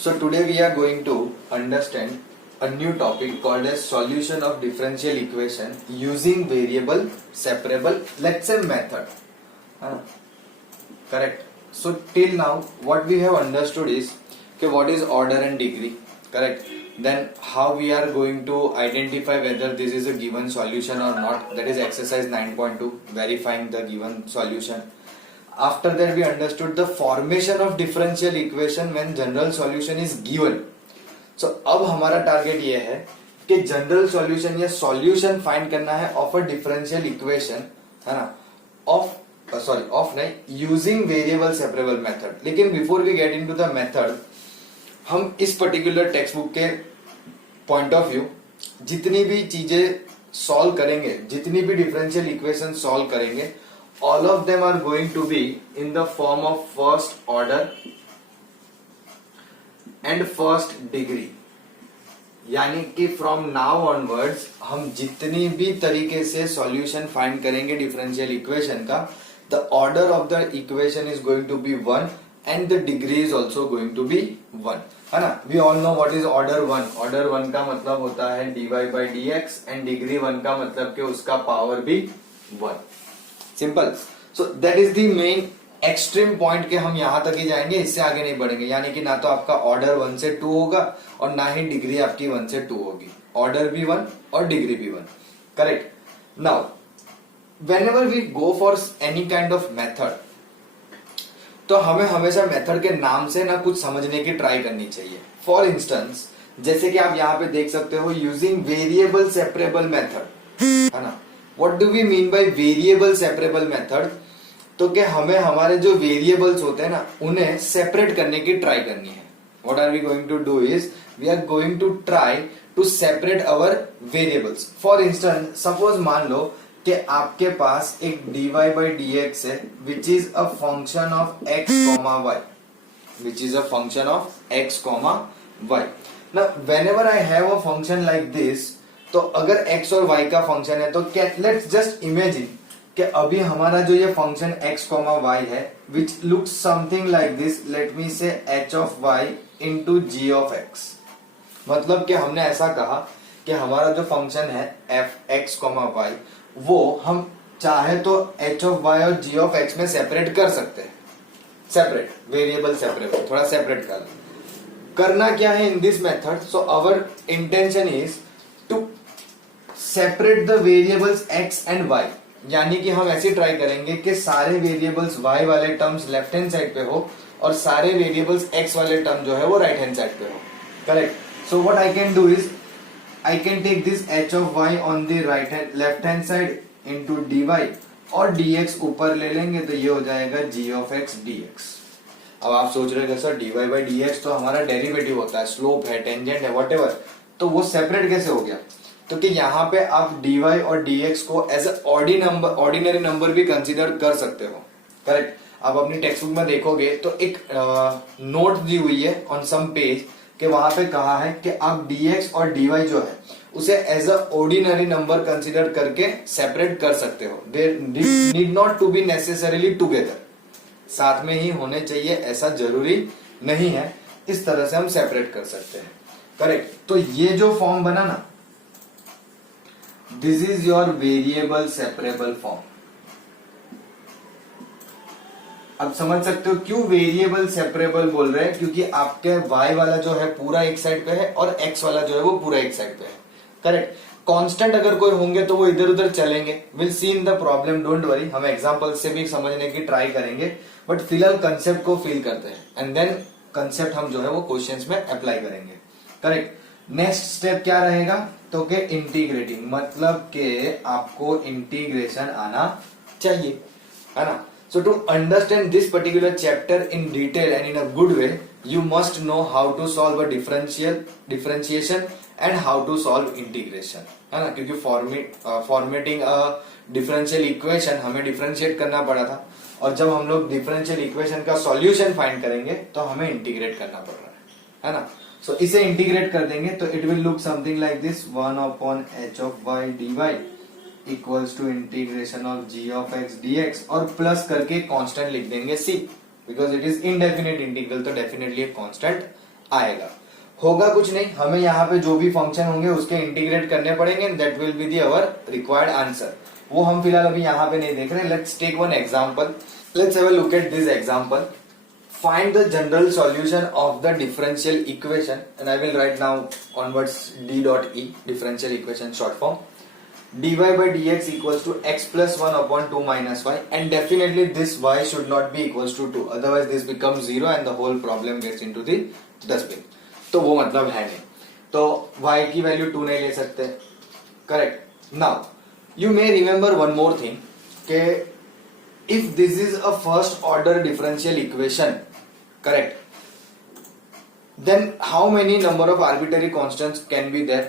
So today we are going to understand a new topic called as solution of differential equation using variable separable, let's say, method. Correct. So till now what we have understood is what is order and degree. Correct. Then how we are going to identify whether this is a given solution or not, that is exercise 9.2, verifying the given solution. After that we understood the formation of differential equation when general solution is given. So अब हमारा target ये है कि general solution या solution find करना है of a differential equation, है ना, ऑफ नहीं, यूजिंग वेरिएबल सेपरेबल मेथड. लेकिन before we get into the method, हम इस पर्टिकुलर टेक्स्ट बुक के पॉइंट ऑफ व्यू जितनी भी चीजें सॉल्व करेंगे, जितनी भी डिफरेंशियल इक्वेशन सॉल्व करेंगे, all of them are going to be in the form of first order and first degree. यानी कि फ्रॉम नाउ ऑनवर्ड्स हम जितनी भी तरीके से सॉल्यूशन फाइंड करेंगे डिफरेंशियल इक्वेशन का, the order of the equation is going to be 1 and the degree is also going to be 1, है ना. We all know what is order 1. Order 1 का मतलब होता है dy by dx and degree 1 का मतलब कि उसका पावर भी 1. Simple. So that is the main extreme point के हम यहां तक ही जाएंगे, इससे आगे नहीं बढ़ेंगे. यानी कि ना तो आपका ऑर्डर 1 से 2 होगा और ना ही डिग्री आपकी 1 से 2 होगी. ऑर्डर भी 1 और डिग्री भी 1. Correct. Now whenever we go for any kind of method, तो हमें हमेशा मेथड के नाम से ना कुछ समझने की ट्राई करनी चाहिए. फॉर इंस्टेंस, जैसे कि आप यहां पे देख सकते हो, यूजिंग वेरिएबल सेपरेबल मेथड, है ना. What do we mean by variable separable method? तो कि हमें हमारे जो वेरिएबल्स होते हैं ना, उन्हें सेपरेट करने की ट्राई करनी है. What are we going to do is we are going to try to separate our variables. For instance, suppose मान लो कि आपके पास एक dy by dx है, which is a function of x, y, which is a function of x, y. Now, whenever I have a function like this, तो अगर x और y का function है तो लेट्स जस्ट इमेजिन कि अभी हमारा जो ये फंक्शन x, y है, which looks something like this. Late me से h of y into g of x. मतलब कि हमने ऐसा कहा कि हमारा जो फंक्शन है f x, y, वो हम चाहे तो h ऑफ y और g ऑफ x में सेपरेट कर सकते हैं. सेपरेट वेरिएबल सेपरेबल, थोड़ा सेपरेट करना क्या है in this method. So our intention is to separate the variables x and y. यानी कि हम ऐसे ट्राई करेंगे कि सारे वेरिएबल्स y वाले टर्म्स लेफ्ट हैंड साइड पे हो और सारे वेरिएबल्स x वाले टर्म जो है वो राइट हैंड साइड पे हो. Correct. So what I can do is I can take this h of y on the right hand left hand side into dy और dx ऊपर ले लेंगे तो ये हो जाएगा g ऑफ x dx. अब आप सोच रहे हैं सर dy by dx तो हमारा डेरिवेटिव होता है, स्लोप है, टेंजेंट है, व्हाटएवर, तो वो सेपरेट कैसे हो गया? तो कि यहाँ पे आप dy और dx को एज ए ऑर्डिनरी नंबर भी कंसीडर कर सकते हो. करेक्ट. आप अपनी टेक्स्ट बुक में देखोगे तो एक नोट दी हुई है ऑन सम पेज के वहां पे कहा है कि आप dx और dy जो है उसे as a ordinary number consider करके सेपरेट कर सकते हो. They need not to be necessarily together. साथ में ही होने चाहिए ऐसा जरूरी नहीं है. इस तरह से हम सेपरेट कर सकते हैं. करेक्ट. तो ये जो फॉर्म बना ना, this is your variable separable form. अब समझ सकते हो क्यों वेरिएबल सेपरेबल बोल रहे हैं, क्योंकि आपके y वाला जो है पूरा एक साइड पे है और x वाला जो है वो पूरा एक साइड पे है. करेक्ट. कांस्टेंट अगर कोई होंगे तो वो इधर उधर चलेंगे. Will see in the problem, don't worry, हम एग्जांपल से भी समझने की ट्राई करेंगे, बट फिलहाल कंसेप्ट को फील करते हैं एंड देन कंसेप्ट हम जो है वो क्वेश्चंस में अप्लाई करेंगे. करेक्ट. नेक्स्ट स्टेप क्या रहेगा? तो के इंटीग्रेटिंग, मतलब के आपको इंटीग्रेशन आना चाहिए, है ना. So to understand this particular chapter in detail and in a good way, you must know how to solve a differentiation and how to solve integration, है ना. क्योंकि फॉर्मेटिंग अ डिफरेंशियल इक्वेशन हमें differentiate करना पड़ा था, और जब हम लोग डिफरेंशियल इक्वेशन का सॉल्यूशन फाइंड करेंगे तो हमें इंटीग्रेट करना पड़ रहा है ना. सो इसे इंटीग्रेट कर देंगे तो it will look something like this. 1 upon h of y dy equals to integration of g of x dx, और प्लस करके कांस्टेंट लिख देंगे c, because it is indefinite integral, तो डेफिनेटली एक कांस्टेंट आएगा। होगा कुछ नहीं, हमें यहाँ पे जो भी फंक्शन होंगे उसके इंटीग्रेट करने पड़ेंगे, that will be the our required answer. वो हम फिलहाल अभी यहाँ पे नहीं देख रहे। Let's take one example, let's have a look at this example. Find the general solution of the differential equation, and I will write now onwards d dot e, differential equation short form. dy by dx equals to x plus 1 upon 2 minus y, and definitely this y should not be equals to 2, otherwise this becomes 0 and the whole problem gets into the dustbin. तो वो मतलब है नहीं, तो y की value 2 नहीं ले सकते, correct. Now you may remember one more thing के if this is a first order differential equation, correct, then how many number of arbitrary constants can be there?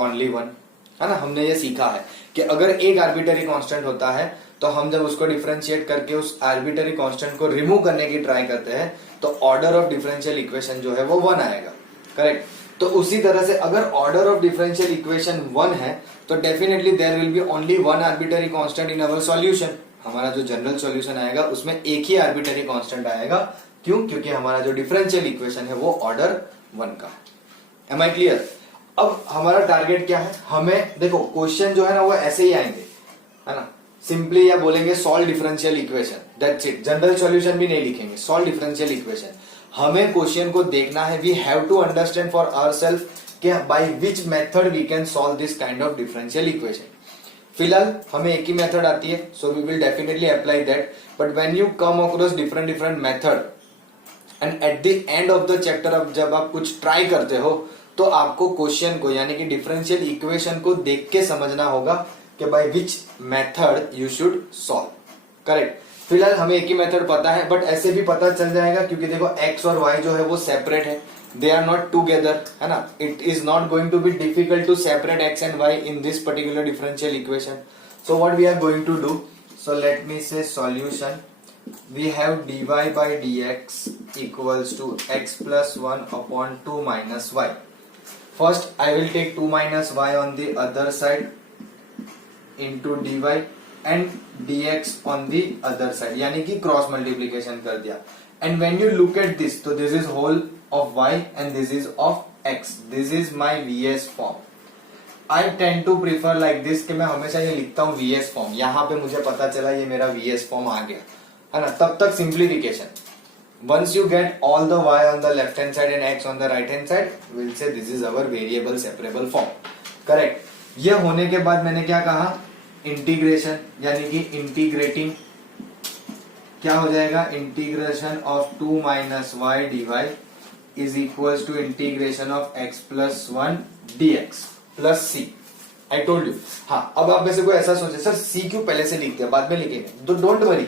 Only one, है ना। हमने ये सीखा है कि अगर एक आर्बिटरी कांस्टेंट होता है तो हम जब उसको डिफरेंशिएट करके उस आर्बिटरी कांस्टेंट को रिमूव करने की ट्राई करते हैं तो ऑर्डर ऑफ डिफरेंशियल इक्वेशन जो है वो 1 आएगा, करेक्ट। तो उसी तरह से अगर ऑर्डर ऑफ डिफरेंशियल इक्वेशन 1 है तो definitely there will be only one arbitrary constant in our solution. हमारा जो जनरल सॉल्यूशन आएगा उसमें एक ही आर्बिटरी कांस्टेंट आएगा, क्यों? क्योंकि हमारा जो डिफरेंशियल इक्वेशन है वो ऑर्डर 1 का है। Am I clear? अब हमारा टारगेट क्या है? हमें देखो क्वेश्चन जो है ना वो ऐसे ही आएंगे, है ना। सिंपली या बोलेंगे solve differential equation, that's it. General solution भी नहीं लिखेंगे, सॉल्व डिफरेंशियल इक्वेशन। हमें क्वेश्चन को देखना है, we have to understand for ourselves कि by which method we can solve this kind of differential equation. फिलहाल हमें एक ही मेथड आती है, so we will definitely apply that, but when you come across different method and at the end of the chapter अब जब आप कुछ ट्राई करते हो तो आपको क्वेश्चन को यानी कि डिफरेंशियल इक्वेशन को देख के समझना होगा कि by which method you should solve, correct. फिलहाल हमें एक ही मेथड पता है, बट ऐसे भी पता चल जाएगा क्योंकि देखो x और y जो है वो सेपरेट है, they are not together, है ना। it is not going to be difficult to separate x and y in this particular differential equation. So what we are going to do, so let me say solution, we have dy by dx equals to x plus 1 upon 2 minus y. First I will take 2 minus y on the other side into dy and dx on the other side, यानी कि cross multiplication कर दिया। and when you look at this, so this is whole of y and this is of x, this is my vs form. I tend to prefer like this कि मैं हमेशा ये लिखता हूँ vs form। यहाँ पे मुझे पता चला ये मेरा vs form आ गया, है ना। तब तक simplification, once you get all the y on the left hand side and x on the right hand side, we'll say this is our variable separable form, correct। ये होने के बाद मैंने क्या कहा, इंटीग्रेशन, यानी कि इंटीग्रेटिंग क्या हो जाएगा, integration of 2 minus y d y is equal to integration of x plus 1 dx plus c. I told you. हाँ, अब आप में से कोई ऐसा सोचे सर सी क्यों पहले से लिख दिया, बाद में लिखेंगे, तो डोंट वरी,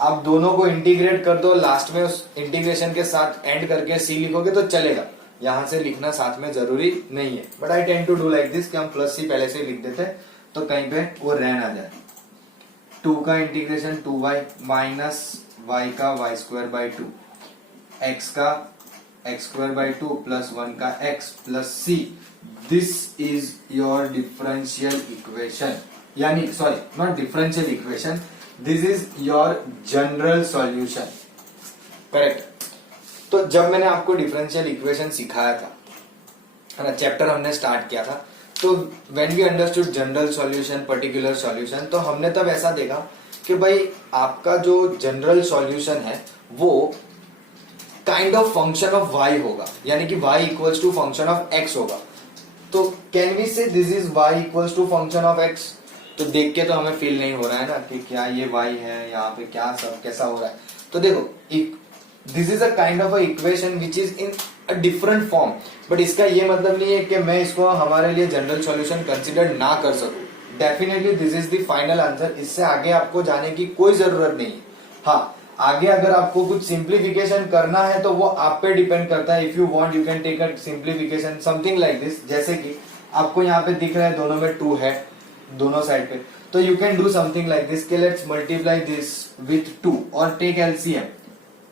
आप दोनों को इंटीग्रेट कर दो, लास्ट में उस इंटीग्रेशन के साथ एंड करके सी लिखोगे तो चलेगा, यहां से लिखना साथ में जरूरी नहीं है। But I tend to do like this कि हम प्लस सी पहले से लिख देते तो कहीं पे वो रह ना जाए। 2 का इंटीग्रेशन 2y माइनस y का y स्क्वायर बाई 2, x का x स्क्वायर बाई 2 प्लस 1 का x plus c। This is your differential equation, यानी sorry not differential equation, this is your general solution, correct. तो जब मैंने आपको डिफरेंशियल इक्वेशन सिखाया था, है ना, चैप्टर हमने स्टार्ट किया था, तो when we understood general solution, particular solution, तो हमने तब ऐसा देखा कि भाई आपका जो जनरल सॉल्यूशन है वो kind of function of y होगा, यानी कि y equals to function of x होगा। तो can we say this is y equals to function of x? तो देख के तो हमें फील नहीं हो रहा है ना कि क्या ये y है, यहाँ पे क्या सब कैसा हो रहा है। तो देखो this is a kind of a equation which is in a different form, but इसका ये मतलब नहीं है कि मैं इसको हमारे लिए जनरल सॉल्यूशन कंसिडर ना कर सकूं। Definitely this is the final answer, इससे आगे आपको जाने की कोई जरूरत नहीं है। हाँ, आगे अगर आपको कुछ सिंप्लीफिकेशन करना है तो वो आप पे डिपेंड करता है। If you want you can take a simplification something like this, जैसे कि आपको यहाँ पे दिख रहा है दोनों में 2 है दोनों साइड पे, तो you can do something like this, let's multiply this with 2 और टेक एलसीएम।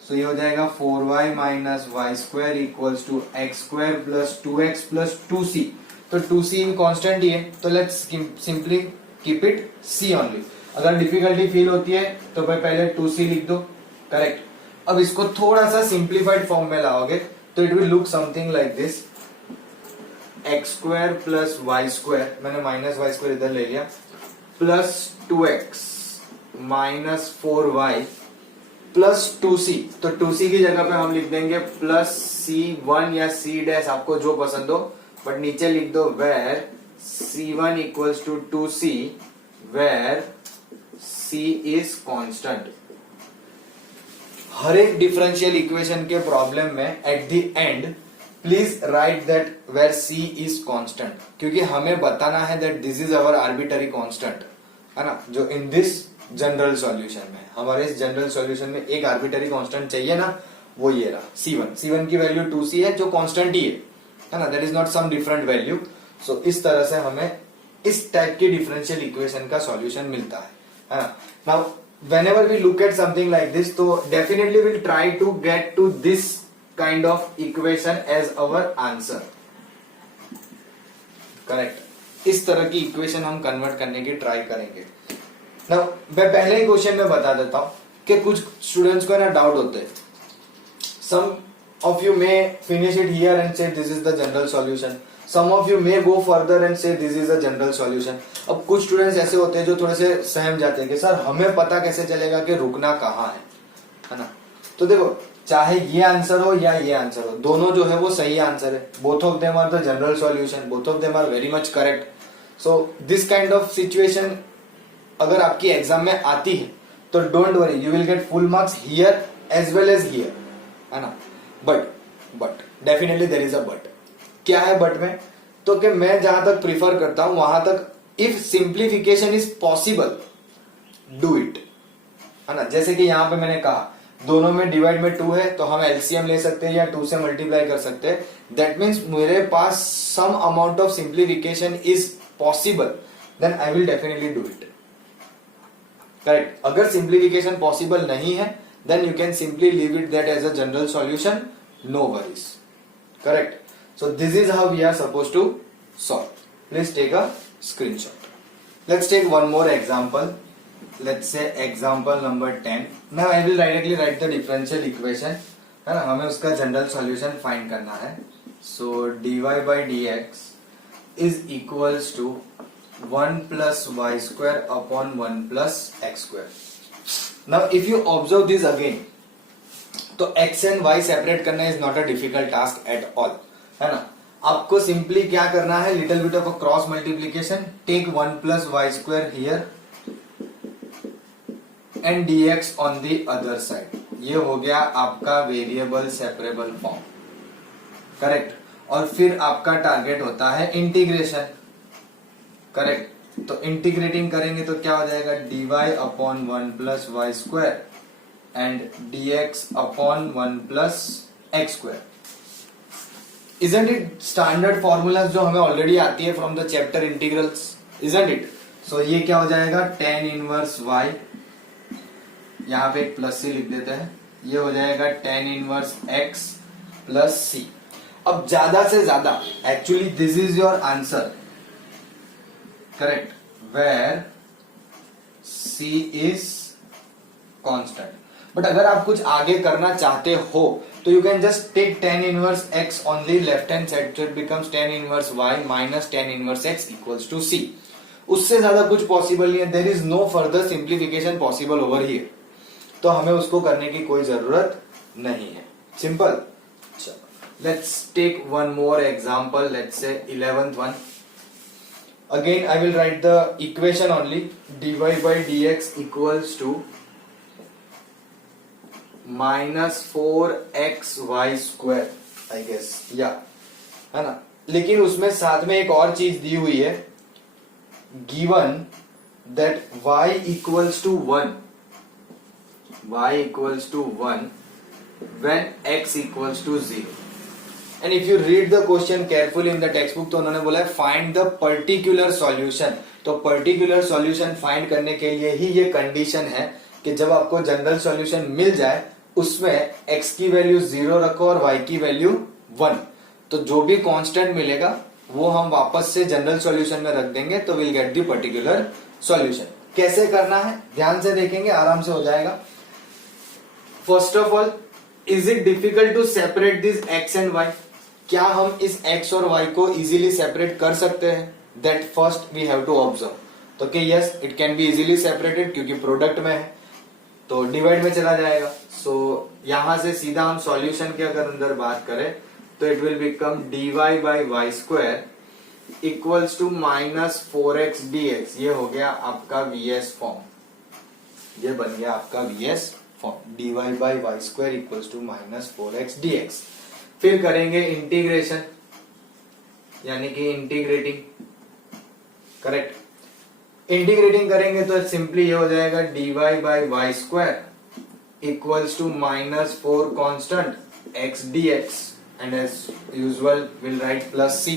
सो ये हो जाएगा 4y minus y square equals to x square plus 2x plus 2c। तो 2c इन कांस्टेंट ही है, तो let's simply keep it c only. अगर डिफिकल्टी फील होती है तो भाई पहले 2c लिख दो, करेक्ट। अब इसको थोड़ा सा सिंप्लीफाइड फॉर्म में लाओगे तो it will look something like this, x square plus y square, मैंने माइनस वाई स्क्वायर इधर ले लिया, plus 2x minus 4y plus 2c। तो 2c की जगह पे हम लिख देंगे प्लस c1 या c डैश, आपको जो पसंद हो, बट नीचे लिख दो where c1 equals to 2c where c is constant. हर एक डिफरेंशियल इक्वेशन के प्रॉब्लम में at the end please write that where c is constant, क्योंकि हमें बताना है that this is our arbitrary constant, है ना, जो इन दिस जनरल सॉल्यूशन में, हमारे इस जनरल सॉल्यूशन में एक आर्बिटरी कांस्टेंट चाहिए ना, वो ये रहा c1 की वैल्यू 2c है, जो कांस्टेंट ही है ना, that is not some different value. So इस तरह से हमें इस टाइप की डिफरेंशियल इक्वेशन का सॉल्यूशन मिलता है ना। Now whenever we look at something like this, तो definitely we'll try to get to this kind of equation as our answer, correct. इस तरह की इक्वेशन हम कन्वर्ट करने की ट्राई करेंगे। Now, मैं पहले ही क्वेश्चन में बता देता हूं कि कुछ स्टूडेंट्स को ना डाउट होते हैं, some of you may finish it here and say this is the general solution, some of you may go further and say this is a general solution। अब कुछ स्टूडेंट्स ऐसे होते हैं जो थोड़े से सहम जाते हैं कि सर हमें पता कैसे चलेगा कि रुकना कहाँ है ना। तो देखो, चाहे ये आंसर हो या ये आंसर हो, दोनों जो है वो सही आंसर है, both of them are the general solution, both of them are very much correct. So this kind of situation अगर आपकी एग्जाम में आती है तो don't worry, you will get full marks here as well as here, है ना। But definitely there is a but. क्या है बट में? तो कि मैं जहां तक प्रीफर करता हूं वहां तक, if simplification is possible do it, है ना। जैसे कि यहां पे मैंने कहा दोनों में डिवाइड में 2 है, तो हम एलसीएम ले सकते हैं या 2 से मल्टीप्लाई कर सकते हैं। दैट मीन्स मेरे पास some amount of simplification is possible, then I will definitely do it, correct. अगर सिंप्लीफिकेशन पॉसिबल नहीं है then you can simply leave it that as a general solution, no worries, correct. So this is how we are supposed to solve. Please take a screenshot. Let's take one more example. Let's say example number 10. Now I will directly write the differential equation, है ना, हमें उसका general solution find करना है। So dy by dx is equals to 1 plus y square upon 1 plus x square. Now if you observe this again, तो x and y separate करना is not a difficult task at all, है ना। आपको simply क्या करना है, little bit of a cross multiplication, take 1 plus y square here and dx on the other side. ये हो गया आपका वेरिएबल सेपरेबल फॉर्म, करेक्ट। और फिर आपका टारगेट होता है इंटीग्रेशन, करेक्ट। तो इंटीग्रेटिंग करेंगे तो क्या हो जाएगा, dy upon 1 plus y square and dx upon 1 plus x square. Isn't it standard formulas जो हमें ऑलरेडी आती है from the chapter integrals, isn't it? So ये क्या हो जाएगा, tan इनवर्स y, यहाँ पे एक प्लस सी लिख देते हैं, ये हो जाएगा tan inverse x plus c। अब ज्यादा से ज्यादा, actually this is your answer, correct, where c is constant. But अगर आप कुछ आगे करना चाहते हो तो you can just take tan inverse x on the left hand side, so it becomes tan inverse y minus tan inverse x equals to c। उससे ज्यादा कुछ पॉसिबल नहीं है, there is no further simplification possible over here, तो हमें उसको करने की कोई जरूरत नहीं है, simple. Let's take one more example, let's say 11th one. Again I will write the equation only, dy by dx equals to minus 4xy square, I guess, या, है ना। लेकिन उसमें साथ में एक और चीज दी हुई है, given that y equals to 1 when x equals to 0। And if you read the question carefully in the textbook, तो उन्होंने बोला है फाइंड द पर्टिकुलर सॉल्यूशन। तो पर्टिकुलर सॉल्यूशन फाइंड करने के लिए ही ये कंडीशन है कि जब आपको जनरल सॉल्यूशन मिल जाए उसमें x की वैल्यू 0 रखो और y की वैल्यू 1, तो जो भी कांस्टेंट मिलेगा वो हम वापस से जनरल सॉल्यूशन में रख देंगे, तो will get the particular solution. कैसे करना है ध्यान से देखेंगे, आराम से हो जाएगा। First of all is it difficult to separate this x and y? क्या हम इस x और y को इजीली सेपरेट कर सकते हैं? That first we have to observe. तो कि yes it can be easily separated क्योंकि प्रोडक्ट में है तो डिवाइड में चला जाएगा. सो यहां से सीधा हम सॉल्यूशन के अगर अंदर बात करें तो it will become dy by y square equals to -4x dx. ये हो गया आपका vs फॉर्म. ये बन गया आपका vs form. dy by y square equals to -4x dx. फिर करेंगे इंटीग्रेशन यानी कि इंटीग्रेटिंग. करेक्ट. इंटीग्रेटिंग करेंगे तो सिंपली ये हो जाएगा dy by y square equals to -4 constant x dx and as usual we'll write plus c.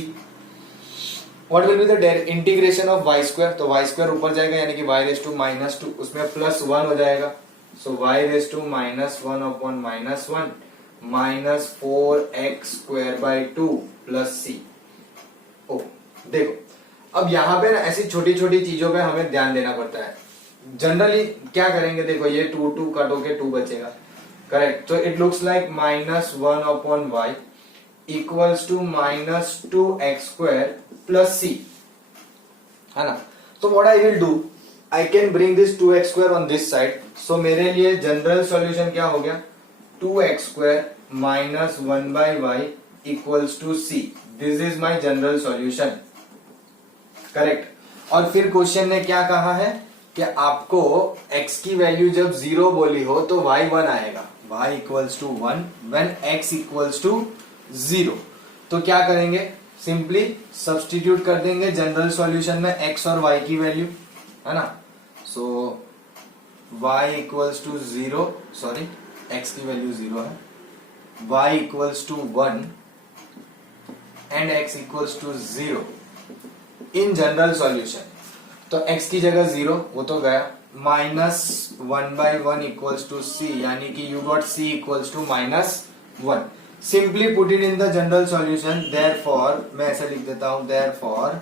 What will be the integration of y square? तो y square ऊपर जाएगा यानी कि y raised to -2 उसमें +1 हो जाएगा. So y raised to -1 upon -1 -4x square by 2 plus c. ओ देखो अब यहाँ पे ना ऐसी छोटी छोटी चीजों पे हमें ध्यान देना पड़ता है. जनरली क्या करेंगे देखो ये 2 कटो के 2 बचेगा. करेक्ट. तो it looks like -1 upon y equals to -2x square plus c. है ना. तो what I will do I can bring this 2x square on this side. So मेरे लिए जनरल सॉल्यूशन क्या हो गया 2x square -1 by y equals to c. This is my general solution. Correct. और फिर क्वेश्चन ने क्या कहा है कि आपको x की वैल्यू जब 0 बोली हो तो y 1 आएगा. y equals to 1 when x equals to 0. तो क्या करेंगे सिंपली सब्स्टिट्यूट कर देंगे जनरल सॉल्यूशन में x और y की वैल्यू. है ना. So y equals to 0 sorry x की वैल्यू 0 है. y equals to 1 and x equals to 0 in general solution. तो x की जगह 0 वो तो गया. -1 बाई 1 इक्वल्स टू c यानी कि you got c equals to -1. Simply put it in the general solution. Therefore मैं ऐसा लिख देता हूं देयरफॉर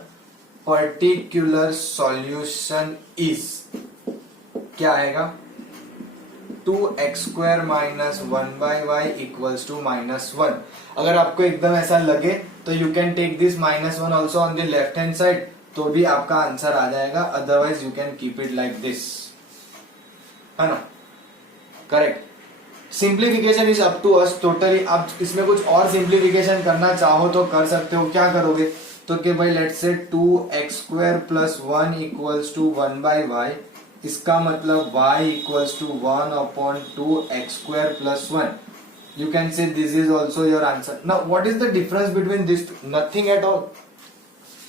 पर्टिकुलर सॉल्यूशन इज क्या आएगा 2x square -1 by y equals to -1. अगर आपको एकदम ऐसा लगे तो you can take this -1 also on the left hand side तो भी आपका आंसर आ जाएगा. Otherwise you can keep it like this. है ना. Correct. Simplification is up to us totally. आप इसमें कुछ और सिंप्लीफिकेशन करना चाहो तो कर सकते हो. क्या करोगे तो कि भाई let's say 2x square plus 1 equals to 1 by y. इसका मतलब y equals to 1 upon 2x square plus 1. You can say this is also your answer. Now what is the difference between this? Nothing at all.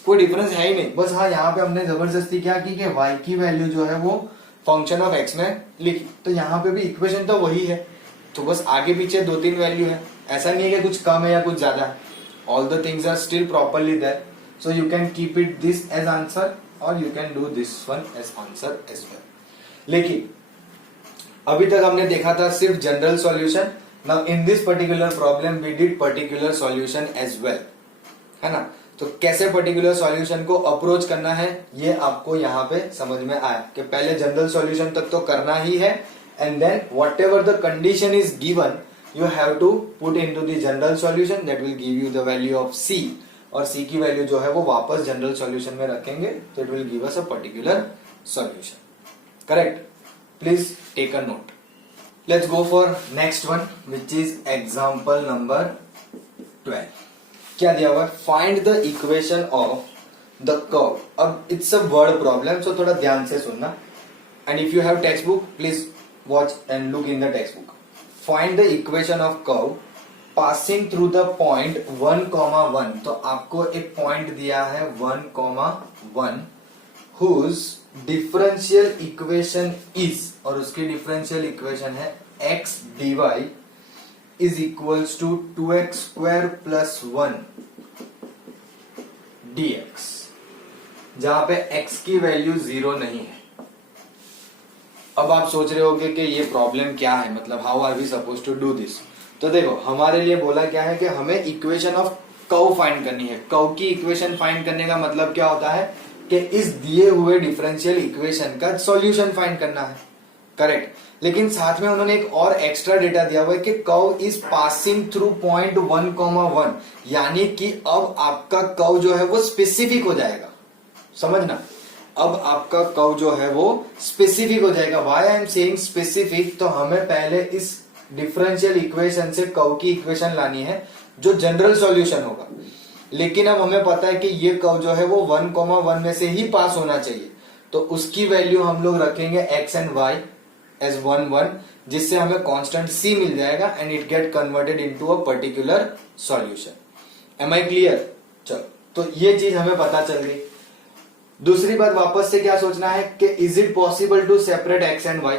कोई difference है ही नहीं. बस हाँ यहाँ पे हमने जबरदस्ती क्या की कि y की वैल्यू जो है वो फंक्शन ऑफ x में लिखी. तो यहाँ पे भी इक्वेशन तो वही है. तो बस आगे पीछे 2-3 वैल्यू है. ऐसा नहीं है कि कुछ कम है या कुछ ज्यादा है. All the things are still properly there. So you can keep it this as answer और you can do this one as answer as well. लेकिन अभी तक हमने देखा था सिर्फ general solution. Now in this particular problem we did particular solution as well. है ना. तो कैसे पर्टिकुलर सॉल्यूशन को अप्रोच करना है ये आपको यहाँ पे समझ में आया कि पहले जनरल सॉल्यूशन तक तो करना ही है and then whatever the condition is given you have to put into the general solution. That will give you the value of c और c की वैल्यू जो है वो वापस जनरल सॉल्यूशन में रखेंगे तो it will give us a particular solution. Correct. Please take a note. Let's go for next one which is example number 12. क्या दिया हुआ है find the equation of the curve. अब it's a word problem so थोड़ा ध्यान से सुनना and if you have textbook please watch and look in the textbook. Find the equation of curve passing through the point 1,1. तो आपको एक point दिया है 1,1 हुज डिफरेंशियल इक्वेशन इज और उसकी डिफरेंशियल इक्वेशन है x dy is equals to 2x square plus 1 dx. जहां पे x की वैल्यू 0 नहीं है. अब आप सोच रहे होगे कि ये प्रॉब्लम क्या है मतलब how are we suppose to do this. तो देखो हमारे लिए बोला क्या है कि हमें इक्वेशन ऑफ कर्व फाइंड करनी है. कर्व की इक्वेशन फाइंड करने का मतलब क्या होता है कि इस दिए हुए डिफरेंशियल इक्वेशन का सॉल्यूशन फाइंड करना है. करेक्ट। लेकिन साथ में उन्होंने एक और एक्स्ट्रा डेटा दिया हुआ है कि curve is passing through point 1,1, यानी कि अब आपका कर्व जो है वो स्पेसिफिक हो जाएगा। समझना, अब आपका कर्व जो है वो स्पेसिफिक हो जाएगा। Why I am saying specific, तो हमें पहले इस डिफरेंशियल इक्वेशन से कर्व की इक्वेशन लानी है जो जनरल सॉल्यूशन होगा। लेकिन अब हमें पता है कि ये कर्व जो है वो 1,1 में से ही पास होना चाहिए, तो उसकी वैल्यू हम लोग रखेंगे x एंड y एज 1,1, जिससे हमें कांस्टेंट c मिल जाएगा and it get converted into a particular solution. Am I clear? चलो, तो ये चीज हमें पता चल गई। दूसरी बात वापस से क्या सोचना है कि is it possible to separate x and y,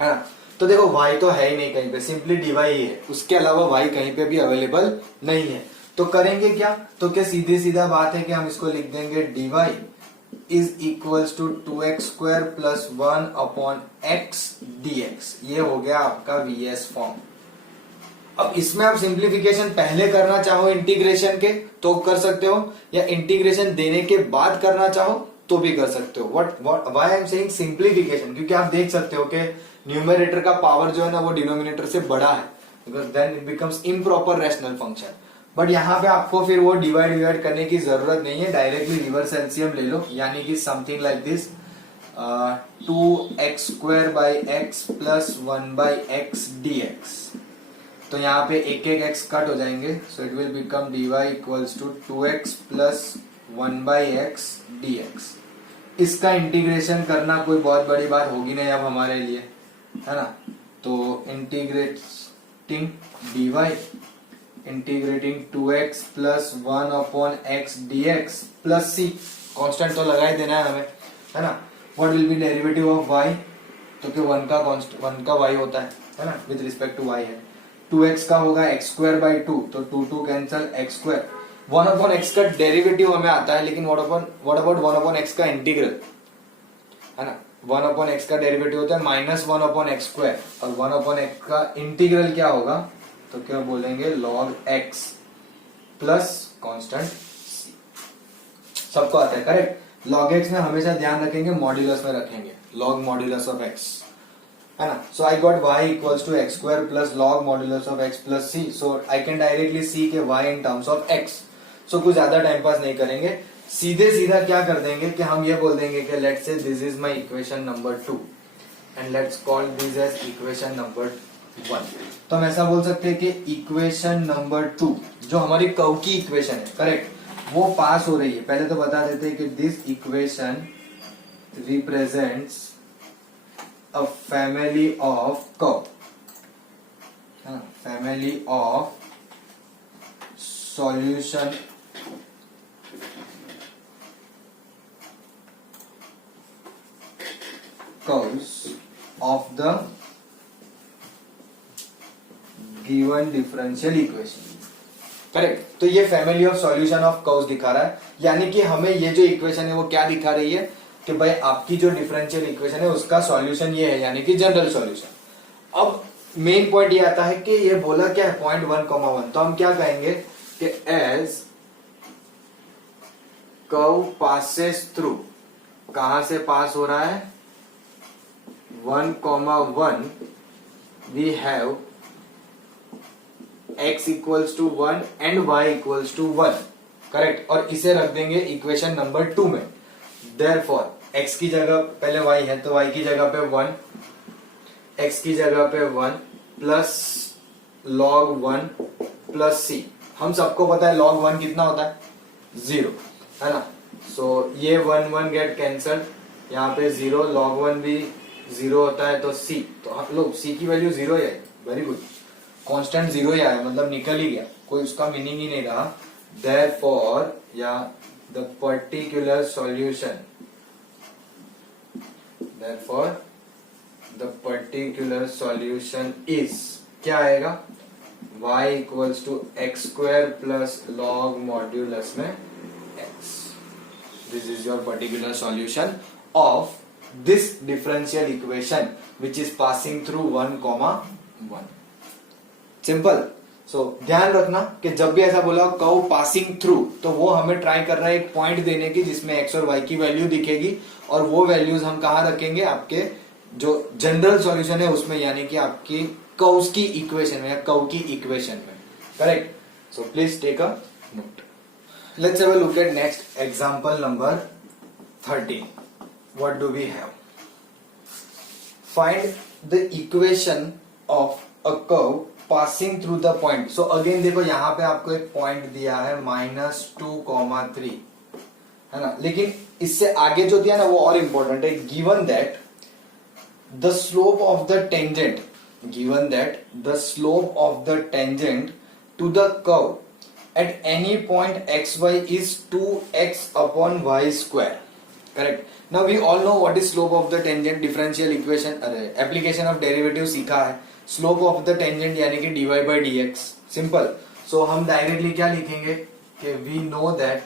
है ना? तो देखो y तो है ही नहीं कहीं पे, सिंपली dy ही है, उसके अलावा y कहीं पे भी अवेलेबल नहीं है। तो करेंगे क्या? तो क्या सीधी सीधा बात है कि हम इसको लिख देंगे dy is equals to 2x square plus 1 upon x dx। ये हो गया आपका vs फॉर्म। अब इसमें आप सिंप्लीफिकेशन पहले करना चाहो इंटीग्रेशन के तो कर सकते हो, या इंटीग्रेशन देने के बाद करना चाहो तो भी कर सकते हो। Why I am saying simplification, क्योंकि आप देख सकते हो कि न्यूमरेटर का पावर जो है ना वो डिनोमिनेटर से बड़ा है, because then it becomes improper rational function. But यहाँ पे आपको फिर वो डिवाइड करने की जरूरत नहीं है, डायरेक्टली रिवर्स एलसीएम ले लो, यानी कि something like this 2x square by x plus 1 by x dx। तो यहाँ पे एक एक x कट हो जाएंगे, so it will become dy equals to 2x plus 1 by x dx। इसका इंटीग्रेशन करना कोई बहुत बड़ी बात होगी नहीं अब हमारे लिए, है ना? तो integrating dy integrating 2x plus 1 upon x dx plus c, constant तो लगा ही देना है हमें, है ना? What will B derivative of y, तो कि 1 का y होता है ना, विद रिस्पेक्ट टू y है। 2x का होगा x स्क्वायर बाई 2, तो 2 cancel x square. 1 upon x का डेरिवेटिव हमें आता है, लेकिन व्हाट अबाउट 1 अपॉन एक्स का इंटीग्रल, है ना? 1 अपॉन एक्स का डेरिवेटिव होता है माइनस 1 अपॉन एक्स स्क्वायर, और 1 अपॉन एक्स का इंटीग्रल क्या होगा, तो क्या बोलेंगे log x plus constant c। सबको आता है करेक्ट? log x में हमेशा ध्यान रखेंगे मॉड्यूलस में रखेंगे, log मॉड्यूलस ऑफ x, है ना? So I got y equals to x square plus log modulus of x plus c। So I can directly see के y in terms of x। So कुछ ज्यादा time pass नहीं करेंगे, सीधे सीधा क्या कर देंगे कि हम ये बोल देंगे कि let's say this is my equation number 2 and let's call this as equation number 1। तो हम ऐसा बोल सकते हैं कि इक्वेशन नंबर 2 जो हमारी कर्व की इक्वेशन है, करेक्ट, वो पास हो रही है। पहले तो बता देते हैं कि this equation represents a family of curve, family of solution curves of the given differential equation, correct. तो ये family of solution of curves दिखा रहा है, यानी कि हमें ये जो इक्वेशन है वो क्या दिखा रही है कि भाई आपकी जो डिफरेंशियल इक्वेशन है उसका सॉल्यूशन ये है, यानी कि जनरल सॉल्यूशन। अब मेन पॉइंट ये आता है कि ये बोला क्या है, पॉइंट 1,1, तो हम क्या कहेंगे कि एज कर्व पासेस थ्रू, कहां से पास हो रहा है, 1,1, we have x equals to 1 and y equals to 1, correct. और इसे रख देंगे इक्वेशन नंबर 2 में। देयरफॉर x की जगह, पहले y है तो y की जगह पे 1, x की जगह पे 1 प्लस log 1 प्लस c। हम सबको पता है log 1 कितना होता है, 0, है ना? सो ये 1 गेट कैंसल, यहाँ पे 0, log 1 भी 0 होता है, तो c, तो हम लोग c की वैल्यू 0 है, वेरी गुड, कांस्टेंट 0 ही आया, मतलब निकल ही गया, कोई उसका मीनिंग ही नहीं रहा। देयरफॉर या the particular solution, therefore the particular solution is, क्या आएगा, y equals to x square plus log modulus में x। This is your particular solution of this differential equation which is passing through 1,1। Simple. So ध्यान रखना कि जब भी ऐसा बोला कर्व पासिंग थ्रू, तो वो हमें ट्राई कर रहा है एक पॉइंट देने की जिसमें x और y की वैल्यू दिखेगी, और वो वैल्यूज हम कहाँ रखेंगे, आपके जो जनरल सॉल्यूशन है उसमें, यानी कि आपकी कर्व्स की इक्वेशन में या कर्व की इक्वेशन में. Correct. So please take a note. Let's have a look at next example number 13. What do we have? Find the equation of a curve passing through the point. So again देखो यहां पे आपको एक point दिया है -2,3, है ना. लेकिन इससे आगे जो दिया ना वो और इंपॉर्टेंट है. Given that the slope of the tangent, given that the slope of the tangent to the curve at any point xy is 2x upon y square. Correct. Now we all know what is slope of the tangent. differential equation application of derivative सीखा है. slope of the tangent यानी कि dy by dx. simple. so हम directly क्या लिखेंगे कि we know that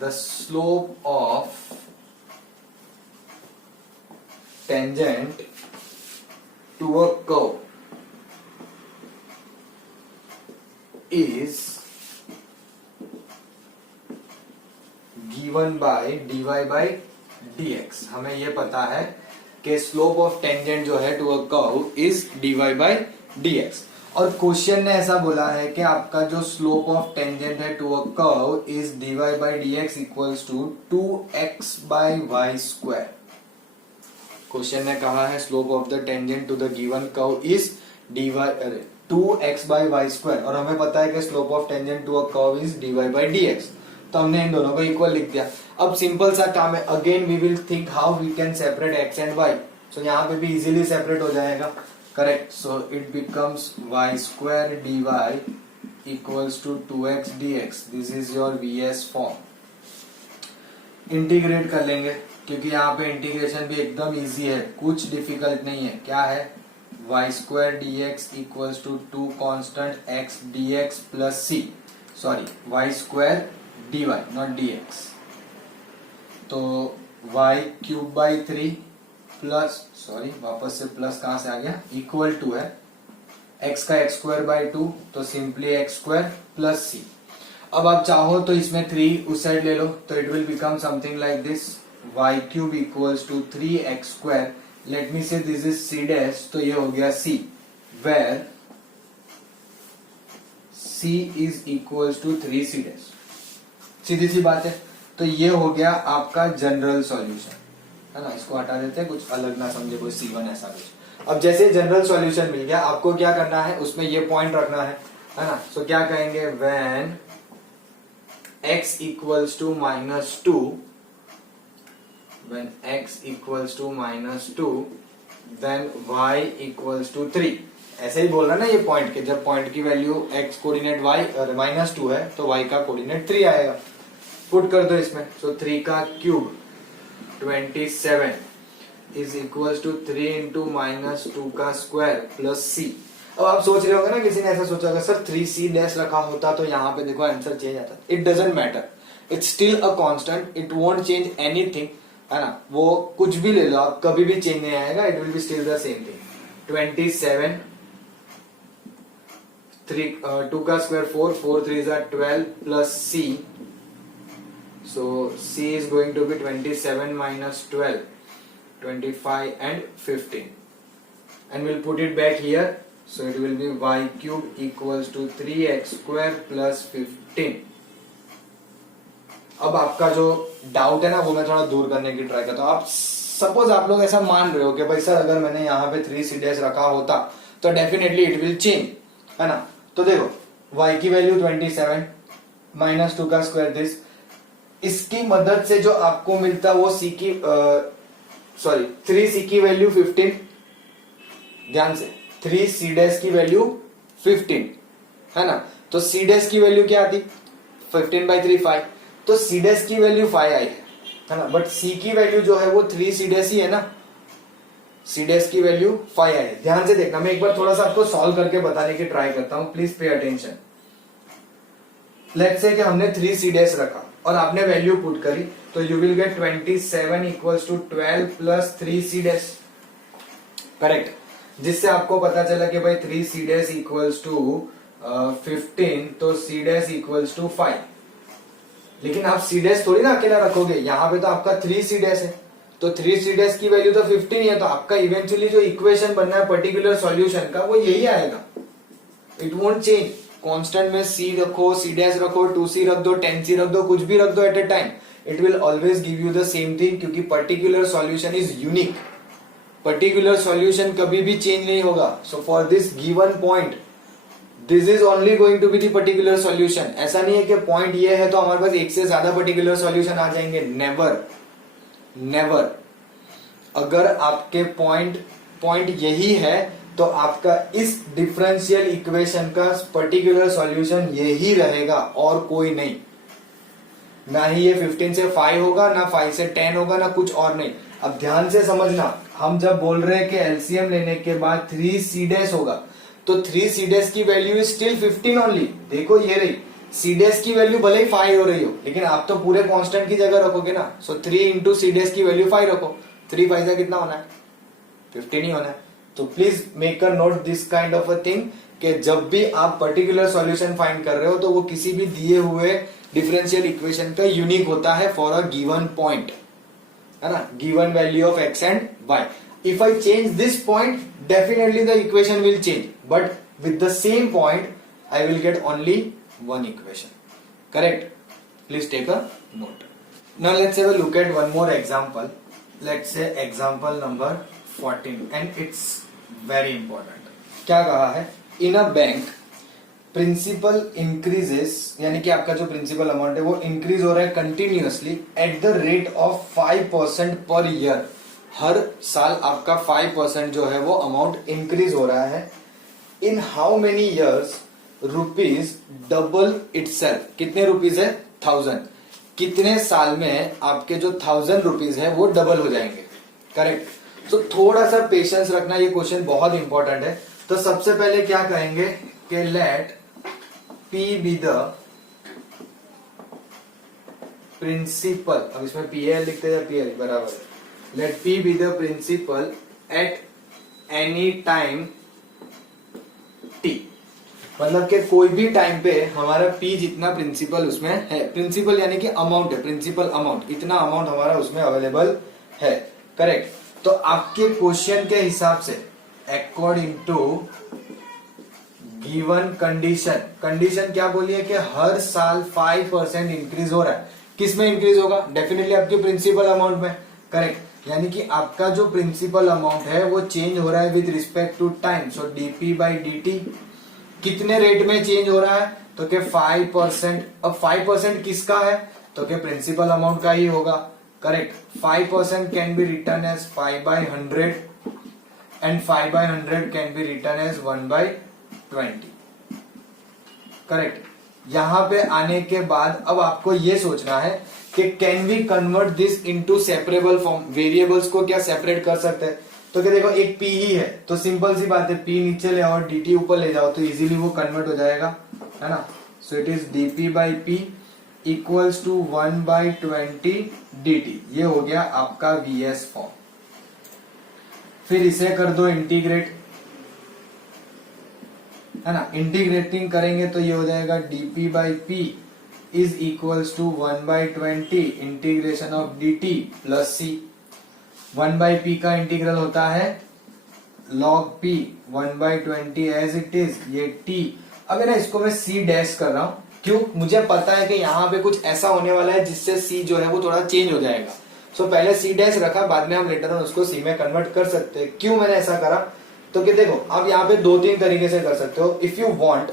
the slope of tangent to a curve is given by dy by dx. हमें ये पता है कि स्लोप ऑफ टेंजेंट जो है to a curve is dy by dx. और क्वेश्चन ने ऐसा बोला है कि आपका जो स्लोप ऑफ टेंजेंट है to a curve is dy by dx equals to 2x by y square. Question ने कहा है slope of the tangent to the given curve is dy 2x by y स्क्वायर, और हमें पता है कि slope of tangent to a curve is dy by dx. तो हमने इन दोनों को इक्वल लिख दिया. अब सिंपल सा काम है. Again we will think how we can separate x and y. So यहाँ पे भी इजीली सेपरेट हो जाएगा. Correct. So it becomes y square dy equals to 2x dx. This is your vs form. Integrate कर लेंगे क्योंकि यहाँ पे इंटीग्रेशन भी एकदम इजी है, कुछ डिफिकल्ट नहीं है. क्या है? y square dx equals to 2 constant x dx plus c. Sorry, y square dy not dx. तो y cube by 3 plus, sorry वापस से प्लस कहां से आ गया, इक्वल टू है x का x स्क्वायर बाई 2, तो simply x square plus c. अब आप चाहो तो इसमें 3 उस साइड ले लो, तो it will become something like this. y cube equals to 3x square. Let me say this is c dash, तो ये हो गया c, where c is equals to 3c dash. सीधी सी बात है. तो ये हो गया आपका जनरल सॉल्यूशन, है ना. इसको हटा देते हैं, कुछ अलग ना समझे कोई C1 ऐसा कुछ. अब जैसे जनरल सॉल्यूशन मिल गया, आपको क्या करना है, उसमें ये पॉइंट रखना है ना. सो क्या कहेंगे, when x equals to -2, when x equals to -2 then y equals to 3. ऐसे ही बोल रहा ना ये पॉइंट के, जब पॉइंट की वैल्यू x कोऑर्डिनेट y -2 है तो y का कोऑर्डिनेट 3 आएगा. पुट कर दो इसमें. सो 3 का cube 27 is equals to 3 into -2 का स्क्वायर प्लस c. अब आप सोच रहे होंगे ना, किसी ने ऐसा सोचा होगा सर 3c डैश रखा होता तो यहाँ पे देखो आंसर चेंज आता. It doesn't matter, it's still a constant, it won't change anything, है ना. वो कुछ भी ले लो आप, कभी भी चेंज नहीं आएगा, it will be still the same thing. 27 2 का square 4, 4 3 are 12 plus c. So c is going to be 27 minus 12, 25 and 15, and we'll put it back here. So it will be y cube equals to 3x square plus 15. अब आपका जो doubt है ना वो मैं थोड़ा दूर करने की ट्राई करता हूँ. आप सपोज आप लोग ऐसा मान रहे हो कि भाई सर अगर मैंने यहाँ पे 3c डैश रखा होता तो डेफिनेटली इट विल चेंज, है ना. तो देखो y की वैल्यू 27 -2 का स्क्वायर दिस. इसकी मदद से जो आपको मिलता वो c की 3c की वैल्यू 15. ध्यान से 3c डैश की वैल्यू 15, है ना. तो c डैश की वैल्यू क्या आती, 15 by 3 5. तो c डैश की वैल्यू 5 आई है ना. बट c की वैल्यू जो है वो 3c डैश ही है ना. c डैश की वैल्यू 5 आई है. ध्यान से देखना, मैं एक बार थोड़ा सा आपको सॉल्व करके बताने की ट्राई करता हूं. Please pay attention. Let's say कि हमने 3c डैश रखा और आपने वैल्यू पुट करी, तो you will get 27 equals to 12 plus 3c dash. Correct. जिससे आपको पता चला कि भाई 3c डैश इक्वल्स टू 15, तो c डैश इक्वल्स टू 5. लेकिन आप सी डैश थोड़ी ना अकेला रखोगे, यहाँ पे तो आपका 3 सी डैश है, तो 3 सी डैश की वैल्यू तो 15 है, तो आपका इवेंचुअली जो इक्वेशन बनना है पर्टिकुलर सॉल्यूशन का वो यही आएगा, इट वोंट चेंज। कांस्टेंट में सी रखो, सी डैश रखो, 2c रख दो, 10c रख दो, कुछ भी रख दो at a time, it will always give you the same thing, क्योंकि particular solution is unique, particular solution कभी भी चेंज नहीं होगा। So for this given point this is only going to be the particular solution. ऐसा नहीं है कि point ये है तो हमारे पास एक से ज्यादा पर्टिकुलर सॉल्यूशन आ जाएंगे, नेवर नेवर। अगर आपके पॉइंट यही है तो आपका इस डिफरेंशियल इक्वेशन का पर्टिकुलर सॉल्यूशन यही रहेगा और कोई नहीं, ना ही ये 15 से 5 होगा, ना 5 से 10 होगा, ना कुछ और नहीं। अब ध्यान से समझना, हम जब बोल रहे हैं कि एलसीएम लेने के बाद 3 सी डैश होगा, तो 3 सी डैश की वैल्यू इज स्टिल 15 ओनली। देखो ये रही सी डैश की वैल्यू भले ही 5 हो रही हो, लेकिन आप तो पूरे कांस्टेंट की जगह रखोगे ना। सो 3 इंटू सी डैश की वैल्यू 5 रखो, 3 5 कितना होना है, 15 ही होना है। तो please make a note this kind of a thing कि जब भी आप पर्टिकुलर सॉल्यूशन फाइंड कर रहे हो तो वो किसी भी दिए हुए डिफरेंशियल इक्वेशन का यूनिक होता है फॉर अ गिवन पॉइंट, है ना, given value of x and y. If I change this point definitely the equation will change, but with the same point I will get only one equation, correct? Please take a note. Now let's have a look at one more example. Let's say example number 14 and it's very important. क्या कहा है? In a bank principal increases, यानी कि आपका जो principal amount है वो increase हो रहा है continuously at the rate of 5% per year. हर साल आपका 5% जो है वो अमाउंट इंक्रीज हो रहा है। In how many years rupees double itself, कितने रुपीज है? 1000। कितने साल में आपके जो 1000 रुपीज है वो डबल हो जाएंगे, करेक्ट? तो थोड़ा सा पेशेंस रखना, ये क्वेश्चन बहुत इंपॉर्टेंट है। तो सबसे पहले क्या कहेंगे कि let P be the principal, अब इसमें PL लिखते हैं, PL बराबर है, let P be the principal at any time T। मतलब कि कोई भी टाइम पे हमारा P जितना प्रिंसिपल उसमें है, प्रिंसिपल यानी कि अमाउंट है, प्रिंसिपल अमाउंट, इतना अमाउंट हमारा उसमें अवेलेबल है, करेक्ट? तो आपके क्वेश्चन के हिसाब से according to given condition, condition क्या बोली है कि हर साल 5% इंक्रीज हो रहा है। किस में इंक्रीज होगा? डेफिनेटली आपके प्रिंसिपल अमाउंट में, करेक्ट? यानी कि आपका जो प्रिंसिपल अमाउंट है वो चेंज हो रहा है with respect to time. So dp by d कितने रेट में चेंज हो रहा है? तो क्या 5%। अब 5% किसका है? तो क्या प्रिंसिपल अमाउंट का ही होगा, correct? 5% can be written as 5/100 and 5/100 can be written as 1/20, correct? यहां पे आने के बाद अब आपको ये सोचना है कि can we convert this into separable form. Variables को क्या सेपरेट कर सकते हैं? तो क्या देखो एक P ही है, तो सिंपल सी बात है, P नीचे ले आओ, dt ऊपर ले जाओ, तो इजीली वो कन्वर्ट हो जाएगा, है ना? So it is dp by P equals to 1/20 dt। ये हो गया आपका VS फॉर्म। फिर इसे कर दो इंटीग्रेट, है ना? इंटीग्रेटिंग करेंगे तो ये हो जाएगा dp by P is equals to 1/20 integration of dt plus C। 1/P का इंटीग्रल होता है log P 1/20 as it is, ये T। अब ना इसको मैं C डैश कर रहा हूं, क्यों? मुझे पता है कि यहाँ पे कुछ ऐसा होने वाला है जिससे C जो है वो थोड़ा चेंज हो जाएगा। सो पहले C डैश रखा, बाद में हम लेटर ऑन उसको C में कन्वर्ट कर सकते हैं। क्यों मैंने ऐसा करा? तो कि देखो आप यहाँ पे 2-3 तरीके से कर सकते हो। If you want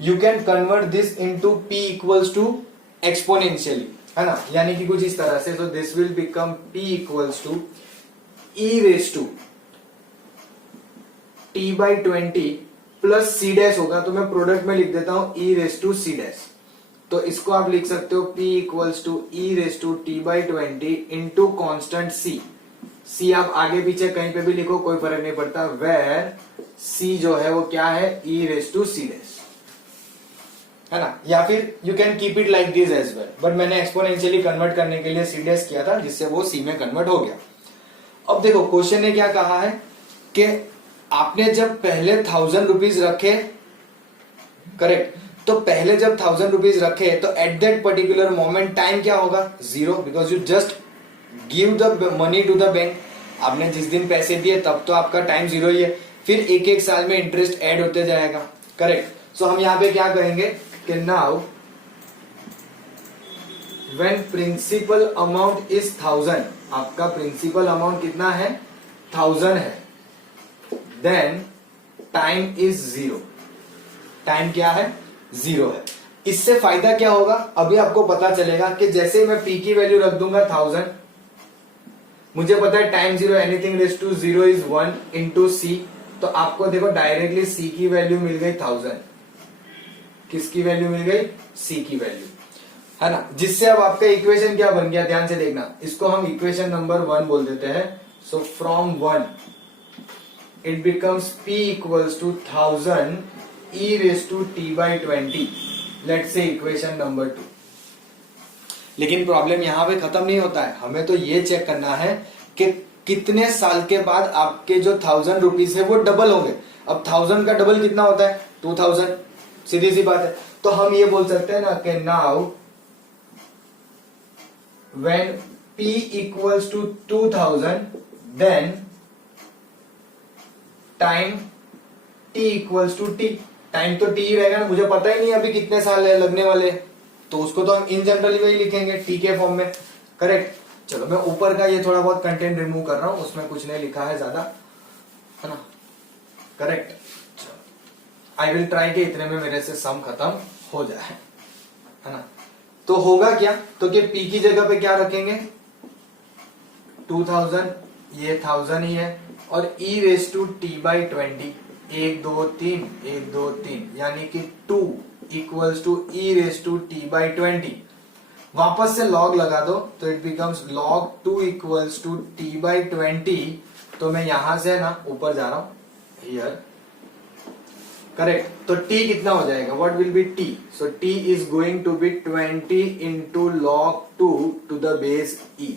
you can convert this into P equals to exponentially, है ना? यानी कि कुछ इस तरह से। So this will become P equals to e raise to t/20 plus C dash होगा, तो मैं प्रोडक्ट में लिख देता हूं e raise to C dash. तो इसको आप लिख सकते हो P equals to e raise to t/20 into constant C आप आगे पीछे कहीं पे भी लिखो, कोई फर्क नहीं पड़ता, वेर C जो है वो क्या है? e raise to C dash, है ना? या फिर you can keep it like this as well, but मैंने एक्सपोनेंशियली कन्वर्ट करने के लिए C डैश किया था, जिससे वो C में कन्वर्ट हो गया। अब देखो क्वेश्चन ने क्या कहा है कि आपने जब पहले 1000 रुपीज रखे, करेक्ट, तो पहले जब 1000 रुपीज रखे तो at that particular moment time क्या होगा, 0, because you just give the money to the bank. आपने जिस दिन पैसे दिए तब तो आपका टाइम 0 ही है, फिर एक एक साल में इंटरेस्ट ऐड होते जाएगा, करेक्ट। सो हम यहां पे क्या कहेंगे कि now when principal amount is 1000, आपका प्रिंसिपल अमाउंट कितना है, 1000 है, देन टाइम इज 0, टाइम क्या है, 0 है। इससे फायदा क्या होगा, अभी आपको पता चलेगा कि जैसे मैं पी की वैल्यू रख दूंगा 1000, मुझे पता है time 0, anything raise to 0 is 1 into c, तो आपको देखो डायरेक्टली सी की वैल्यू मिल गई 1000, किसकी वैल्यू मिल गई, सी की वैल्यू, है ना। जिससे अब आपका इक्वेशन क्या बन गया, ध्यान से देखना, इसको हम इक्वेशन नंबर 1 बोल देते हैं। So from 1 it becomes p equals to 1000 e raise to t by 20, let's say equation number 2। लेकिन प्रॉब्लम यहां पे खत्म नहीं होता है, हमें तो ये चेक करना है कि कितने साल के बाद आपके जो 1000 रुपीज है वो डबल होंगे। अब 1000 का डबल कितना होता है, 2000, सीधी सी बात है। तो हम ये बोल सकते हैं ना कि now when p equals to 2000 then time t equals to t, time तो t ही रहेगा ना, मुझे पता ही नहीं अभी कितने साल है लगने वाले, तो उसको तो हम इन जनरल वही लिखेंगे t के फॉर्म में, करेक्ट। चलो मैं ऊपर का ये थोड़ा बहुत कंटेंट रिमूव कर रहा हूं, उसमें कुछ नहीं लिखा है ज्यादा, है ना, करेक्ट। आई विल ट्राई कि इतने में मेरे से सम खत्म हो जाए, है ना। तो होगा क्या, तो कि p की जगह पे क्या रखेंगे, 2000, ये 1000 ही है, और e raise to t by 20, 1 2 3 1 2 3, यानी कि 2 equals to e raise to t by 20। वापस से log लगा दो तो it becomes log 2 equals to t by 20। तो मैं यहां से ना ऊपर जा रहा हूं, हियर, करेक्ट। तो t कितना हो जाएगा, what will be t, so t is going to be 20 into log 2 to the base e।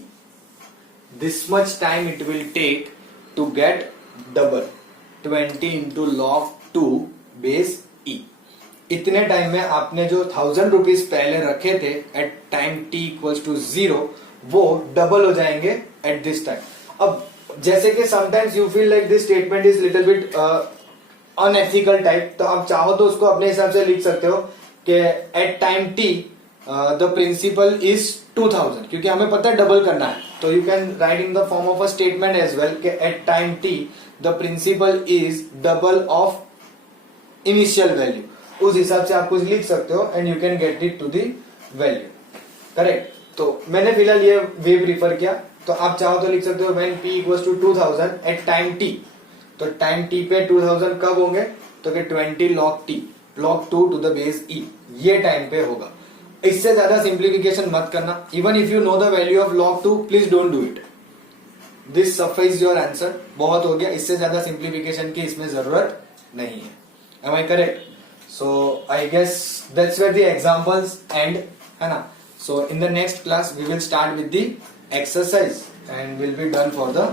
This much time it will take to get double, 20 into log 2 base e। इतने time में आपने जो 1000 rupees पहले रखे थे at time t equals to 0, वो double हो जाएंगे एट दिस टाइम। अब जैसे कि sometimes you feel like this statement is little bit unethical type, तो आप चाहो तो उसको अपने हिसाब से लिख सकते हो कि at time t the principal is 2000, क्योंकि हमें पता है डबल करना है, तो you can write in the form of a statement as well कि at time t the principal is double of initial value, उस हिसाब से आप कुछ लिख सकते हो and you can get it to the value, correct. तो मैंने फिलहाल ये वे प्रीफर किया, तो आप चाहो तो लिख सकते हो when p equals to 2000 at time t, तो टाइम t पे 2000 कब होंगे, तो कि 20 log 2 to the base e, ये टाइम पे होगा। इससे ज्यादा सिंप्लीफिकेशन मत करना, even if you know the value of log 2 please don't do it, this suffice your answer, बहुत हो गया, इससे ज्यादा सिंप्लीफिकेशन की इसमें जरूरत नहीं है। Am I correct? So I guess that's where the examples end, है ना। So in the next class we will start with the exercise and will be done for the